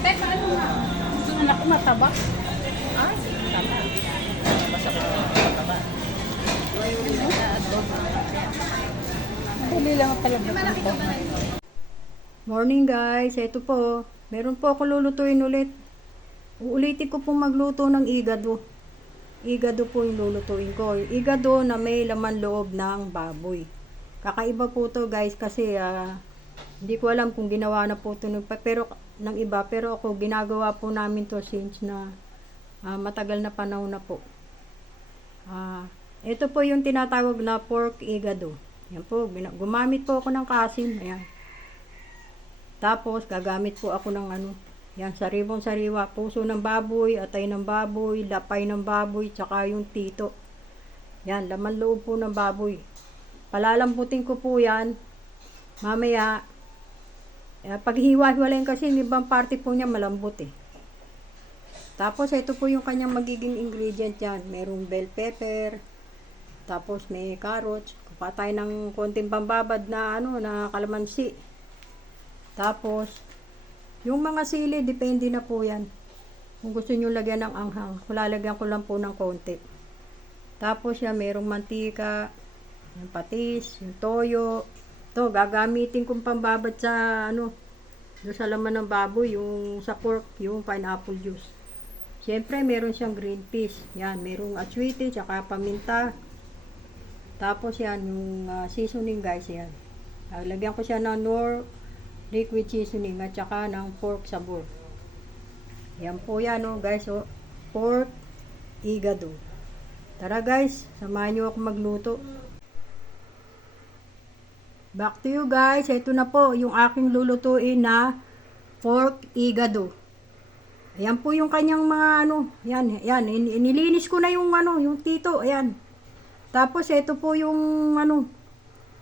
Teka, ano nga? Gusto na ako mataba. Ah, sige, tama. Masakit na mataba. Dali lang pala dito. Morning guys, ito po. Meron po ako lulutuin ulit. Uulitin ko pong magluto ng igado. Igado po yung lulutuin ko. Igado na may laman loob ng baboy. Kakaiba po to guys kasi hindi ko alam kung ginawa na po ito ng iba. Pero ako ginagawa po namin to since na matagal na panahon na po. Ito po yung tinatawag na pork igado. Yan po, gumamit po ako ng kasim. Ayan. Tapos, gagamit po ako ng yan, saribong sariwa, puso ng baboy, atay ng baboy, lapay ng baboy, tsaka yung tito. Yan, laman loob po ng baboy. Palalambutin ko po yan. Mamaya, pag hiwa-hiwalayin kasi, yung ibang parte po niya malambot eh. Tapos, ito po yung kanyang magiging ingredient yan. Merong bell pepper, tapos may carrots, patay ng konting pambabad na na kalamansi. Tapos, yung mga sili, depende na po yan. Kung gusto nyo lagyan ng anghang, kulalagyan ko lang po ng konti. Tapos yan, merong mantika, yung patis, yung toyo. Ito, gagamitin kong pambabad sa doon sa laman ng baboy, yung sa pork, yung pineapple juice. Siyempre, meron siyang green peas. Yan, merong atswiti, tsaka paminta. Tapos yan, yung seasoning guys, yan. Lagyan ko siya ng liquid seasoning at saka ng pork sabor. Yan po yan guys, pork igado. Tara guys, samahan nyo ako magluto. Back to you guys, ito na po yung aking lulutuin na pork igado. Ayan po yung kanyang mga yan, inilinis ko na yung yung tito, ayan. Tapos ito po yung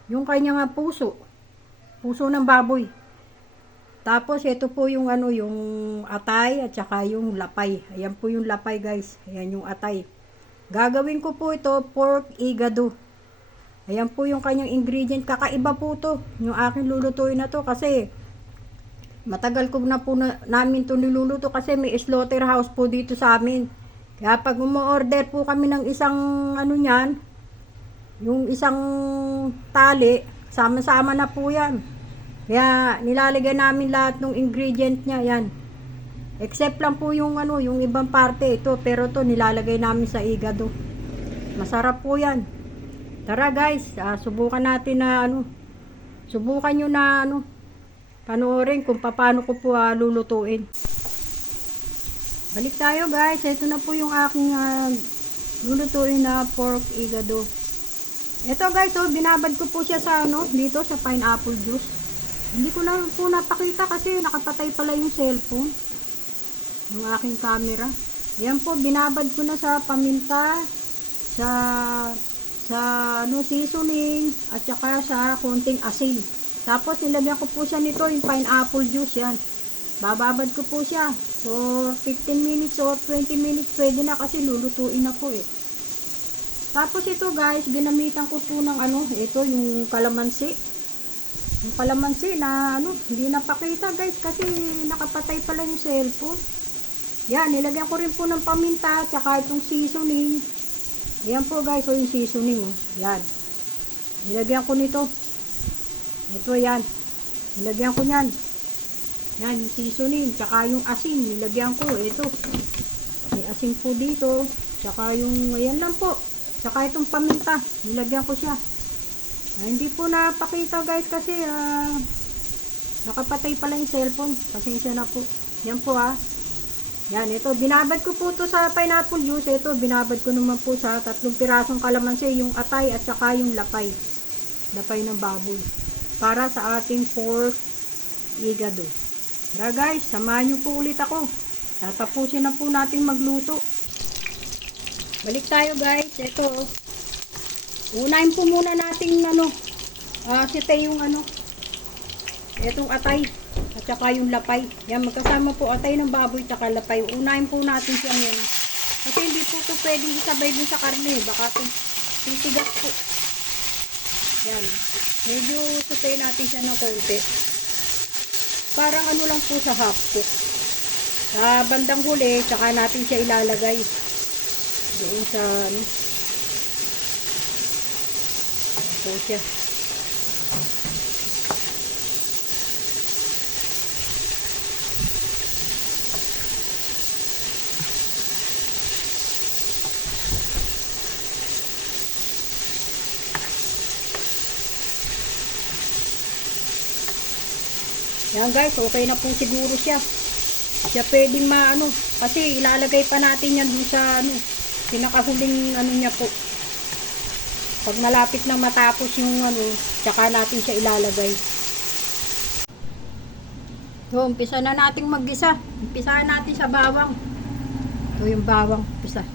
yung kanyang puso ng baboy. Tapos ito po yung yung atay at saka yung lapay. Ayan po yung lapay guys. Ayan yung atay. Gagawin ko po ito pork igado. Ayan po yung kanyang ingredient. Kakaiba po to. Yung aking lulutuin na to kasi matagal ko na po namin to niluluto kasi may slaughterhouse po dito sa amin. Kaya pag umu-order po kami ng isang niyan, yung isang tali, sama-sama na po yan. Kaya nilalagay namin lahat ng ingredient niya, yan. Except lang po yung yung ibang parte ito, pero to nilalagay namin sa igado. Masarap po yan. Tara guys, subukan natin na subukan nyo na panoorin kung paano ko po lulutuin. Balik tayo guys, ito na po yung aking lulutuin na pork igado. Ito guys, binabad ko po siya sa dito sa pineapple juice. Hindi ko na po napakita kasi nakapatay pala yung cellphone. Yung aking camera. Ayan po, binabad ko na sa paminta, sa seasoning, at saka sa konting asin. Tapos nilagyan ko po siya nito, yung pineapple juice yan. Bababad ko po siya. For 15 minutes or 20 minutes, pwede na kasi lulutuin na po eh. Tapos ito guys, ginamitan ko po ng ito yung kalamansi. Yung kalamansi na hindi napakita guys kasi nakapatay pala yung cellphone. Yan, nilagyan ko rin po ng paminta tsaka itong seasoning. Yan po guys, yung seasoning yan. Nilagyan ko nito. Ito yan. Nilagyan ko niyan. Yan, yung seasoning tsaka yung asin nilagyan ko. Ito. May asin po dito. Tsaka yung ayan lang po. Tsaka itong paminta, nilagyan ko siya. Hindi po napakita guys kasi nakapatay pala yung cellphone. Pasensya na po. Yan po Yan, ito. Binabad ko po to sa pineapple juice. Ito, binabad ko naman po sa 3 pirasong kalamansi. Yung atay at saka yung lapay. Lapay ng baboy. Para sa ating pork igado. Tara guys, samahan nyo po ulit ako. Tatapusin na po natin magluto. Balik tayo guys. Ito unahin po muna natin site yung etong atay at saka yung lapay. Yan, magkasama po atay ng baboy at saka lapay. Unahin po natin siyang yan Kasi hindi po ito pwedeng isabay dun sa karne. Baka titigas po. Yan. Medyo sutayin natin siya ng konti. Parang ano lang po sa half po. Sa bandang huli, tsaka natin siya ilalagay. Doon sa ano. Ito siya. Yan guys, okay na po siguro siya. Siya pwedeng maano, kasi ilalagay pa natin yan dun sa ano, pinakahuling ano niya po. Pag malapit na matapos yung ano, tsaka natin siya ilalagay. So, umpisa na natin mag-gisa. Umpisa natin sa bawang. Ito yung bawang, umpisa.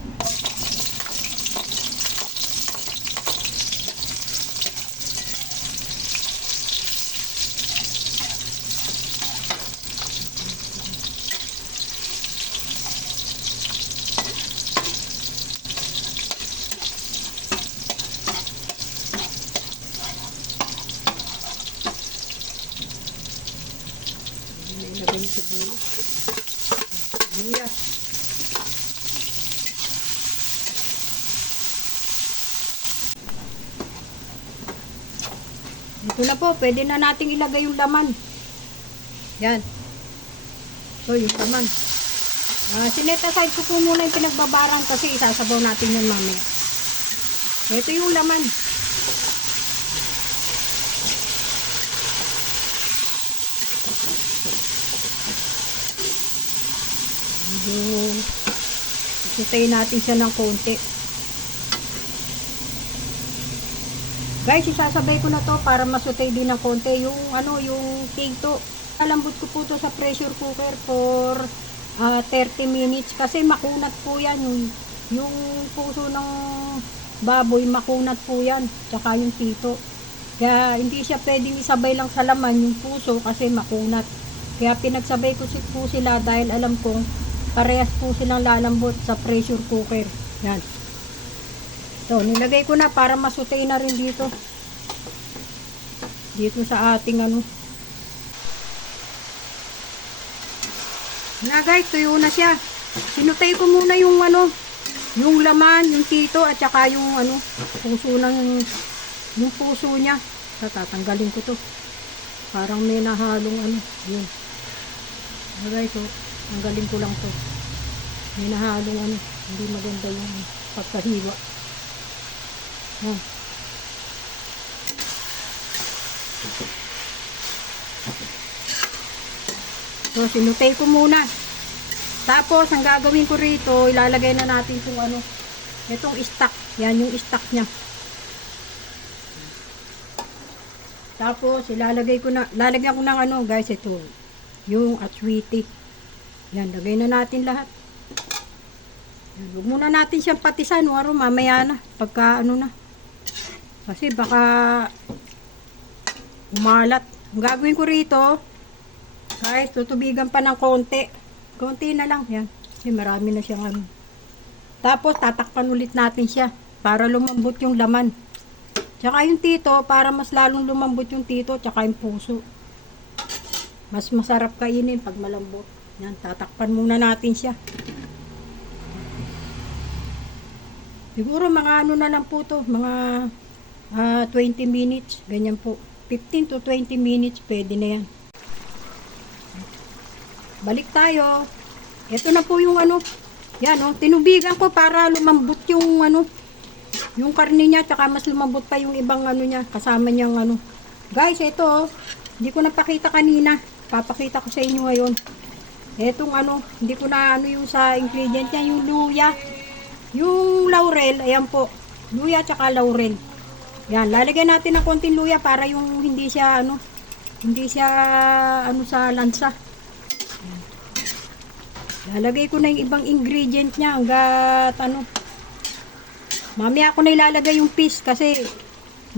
Ilagay yung siguro. Sibuyas. Ito na po, pwede na nating ilagay yung laman. Yan. So, yung laman. Sinet aside ko po muna yung pinagbabarang kasi isasabaw natin yan mamaya. Ito yung laman. Isutayin natin siya ng konti. Guys, isasabay ko na to para masutay din ng konti yung ano, yung tito. Alambot ko po to sa pressure cooker for 30 minutes kasi makunat po yan yung puso ng baboy, makunat po yan, tsaka yung tito. Kaya hindi siya pwedeng isabay lang sa laman yung puso kasi makunat. Kaya pinagsabay ko po sila dahil alam kong parehas po silang lalambot sa pressure cooker. Yan. So, nilagay ko na para masutay na rin dito. Dito sa ating ano. Na guys, tuyo na siya. Sinutay ko muna yung ano, yung laman, yung tito at saka yung ano, puso ng yung puso niya. Tatanggalin ko to. Parang may nahalong ano, yun. Guys, so, tanggalin ko lang to. May nahalong ano, hindi maganda yung pagkahiwa. Yan. So, sinutay ko muna. Tapos, ang gagawin ko rito, ilalagay na natin itong ano, itong stock. Yan, yung stock niya. Tapos, lalagyan ko ng ano, guys, ito. Yung atswiti. Yan, lagay na natin lahat. Yan, huwag muna natin siyang patisan, waro, mamaya na. Pagka ano na. Kasi baka umalat. Ang gagawin ko rito, guys, tutubigan pa ng konti. Konti na lang. Yan. Kasi marami na siyang ano. Tapos, tatakpan ulit natin siya para lumambot yung laman. Tsaka yung tito, para mas lalong lumambot yung tito, tsaka yung puso. Mas masarap kainin pag malambot. Yan, tatakpan muna natin siya. Siguro mga ano na lang po to, mga 20 minutes, ganyan po. 15 to 20 minutes, pwede na yan. Balik tayo. Ito na po yung ano, yan o, tinubigan ko para lumambot yung ano, yung karne niya, tsaka mas lumambot pa yung ibang ano niya, kasama niyang ano. Guys, ito, hindi ko napakita kanina. Papakita ko sa inyo ngayon. Etong ano, hindi ko na ano yung sa ingredient niya, yung luya. Yung laurel, ayan po. Luya tsaka laurel. Yan, lalagyan natin ng konting luya para yung hindi siya ano, hindi siya ano sa lansa. Lalagay ko na yung ibang ingredient niya hanggat ano. Mamaya ako na ilalagay yung fish kasi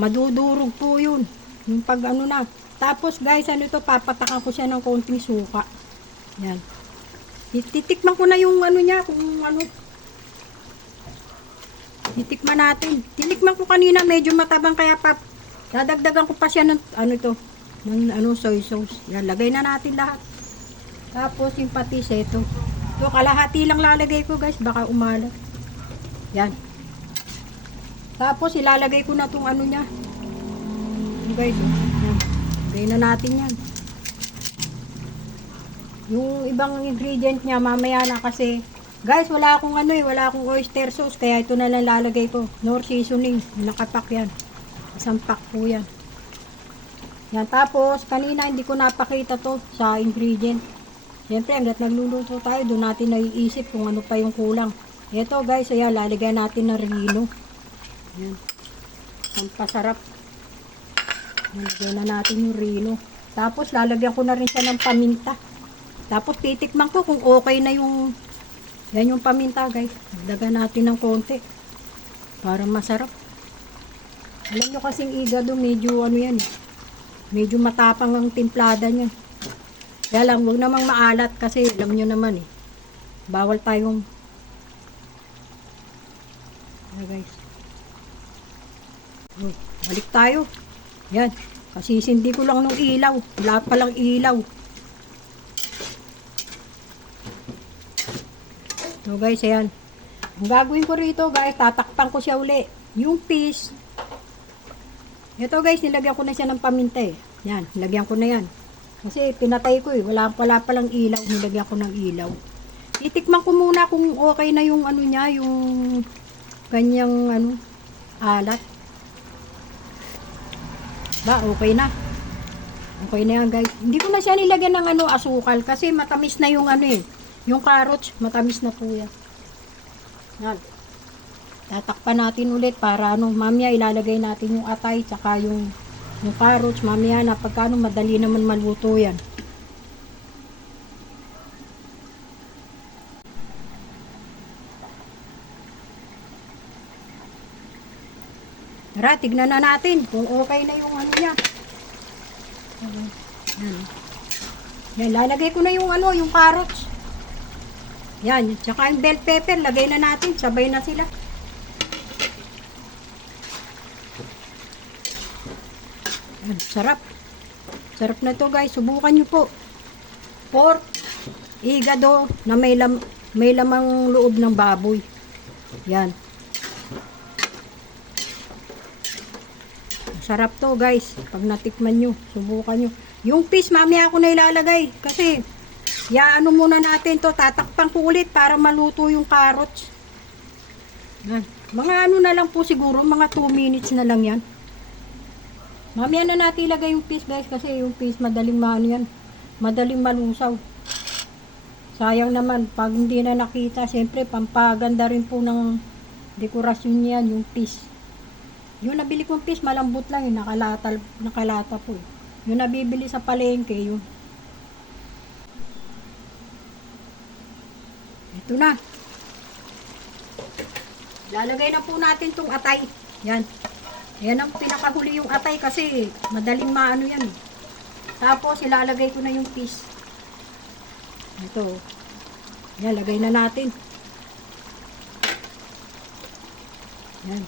madudurog po yun. Yung pag ano na. Tapos guys, ano to, papatakan ko siya ng konting suka. Yan. Titikman ko na yung ano niya, kung ano, Titikman natin. Tinikman ko kanina, medyo matabang kaya pa. Dadagdagan ko pa siya ng ano to, ng ano soy sauce. Yan, lagay na natin lahat. Tapos yung patis ito. Ito, kalahati lang lalagay ko guys, baka umalat. Yan. Tapos ilalagay ko na tong ano niya. Yan guys, oh. Yan. Lagay na natin yan. Yung ibang ingredient niya mamaya na kasi guys, wala akong ano wala akong oyster sauce kaya ito na lang lalagay ko. Nor seasoning, nakapak yan. Isang pack po yan. Yan, tapos kanina hindi ko napakita to sa ingredient. Siyempre, hanggat nagluluto tayo, doon natin naiisip kung ano pa yung kulang. Ito guys, ayan, lalagay natin ng rino. Yan. Ang pasarap. Lalagyan na natin yung rino. Tapos, lalagyan ko na rin siya ng paminta. Tapos, titikman ko kung okay na yung yan yung paminta guys. Dagdagan natin ng konti. Para masarap. Alam nyo kasing igado, medyo ano yan. Medyo matapang ang timplada niya. Kaya lang, huwag namang maalat kasi alam nyo naman bawal tayong guys. Balik tayo. Yan. Kasi sindi ko lang ng ilaw. Wala palang ilaw. So guys, ayan. Ang gagawin ko rito guys, tatakpan ko siya uli. Yung fish. Ito guys, nilagyan ko na siya ng paminta Yan, nilagyan ko na yan. Kasi pinatay ko wala palang ilaw. Nilagyan ko ng ilaw. Titikman ko muna kung okay na yung ano niya, yung kanyang ano, alat. Ba, okay na. Okay na yan guys. Hindi ko na siya nilagyan ng ano, asukal. Kasi matamis na yung ano yung carrots, matamis na po yan. Yan. Tatakpan natin ulit para ano, mamaya ilalagay natin yung atay, tsaka yung carrots, mamaya na pagkano madali naman maluto yan. Tara, tignan na natin kung okay na yung ano niya. Yan, lalagay ko na yung ano, yung carrots. Yan, tsaka yung bell pepper, lagay na natin, sabay na sila. Yan, sarap. Sarap na to guys, subukan nyo po. Pork, igado na may lamang loob ng baboy. Yan. Sarap to guys, pag natikman nyo, subukan nyo. Yung fish, mamaya ako na ilalagay. Kasi, ano muna natin to, tatakpan ko ulit para maluto yung carrots. Yan. Mga ano na lang po siguro, mga 2 minutes na lang yan. Mamaya na natin ilagay yung fish guys, kasi yung fish madaling yan. Madaling malusaw. Sayang naman, pag hindi na nakita, siyempre, pampaganda rin po ng dekorasyon niyan, yung fish. Yung nabili kong fish, malambot lang nakalata po. Yung nabibili sa palengke, yun. Ito na. Lalagay na po natin tong atay. Yan. Yan ang pinakahuli yung atay kasi madaling maano yan. Tapos ilalagay ko na yung fish. Ito. Yan, lagay na natin. Yan.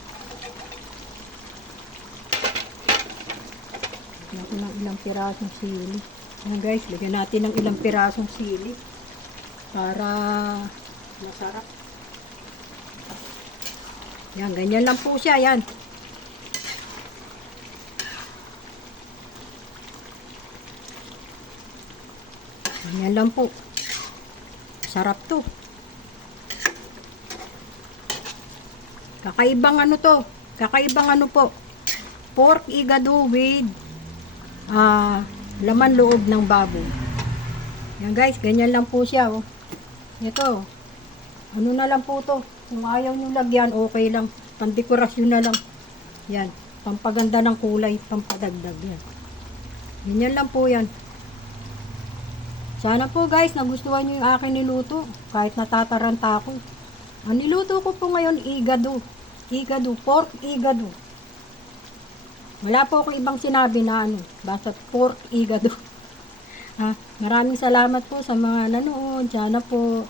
Lagyan ko ng ilang pirasong sili. Yan guys, lagyan natin ng ilang pirasong sili. Para masarap. Yan, ganyan lang po siya. Yan. Ganyan lang po. Sarap to. Kakaibang ano to. Kakaibang ano po. Pork igado with laman loob ng baboy. Yan guys, ganyan lang po siya. Oh. Ito. Ano na lang po to. Kung ayaw nyo lagyan, okay lang. Pandekorasyon na lang. Yan. Pampaganda ng kulay. Pampadagdag. Yan. Ganyan lang po yan. Sana po guys, nagustuhan nyo yung akin niluto. Kahit natataranta ako. Ang niluto ko po ngayon, igado. Igado. Pork igado. Wala po akong ibang sinabi na ano. Basta pork igado. Maraming salamat po sa mga nanood. Sana po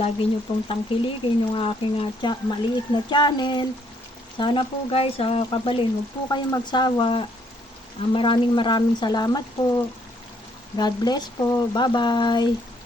Lagi nyo pong tangkilikin yung aking maliit na channel. Sana po guys, kabalin, huwag po kayong magsawa. Maraming salamat po. God bless po. Bye-bye.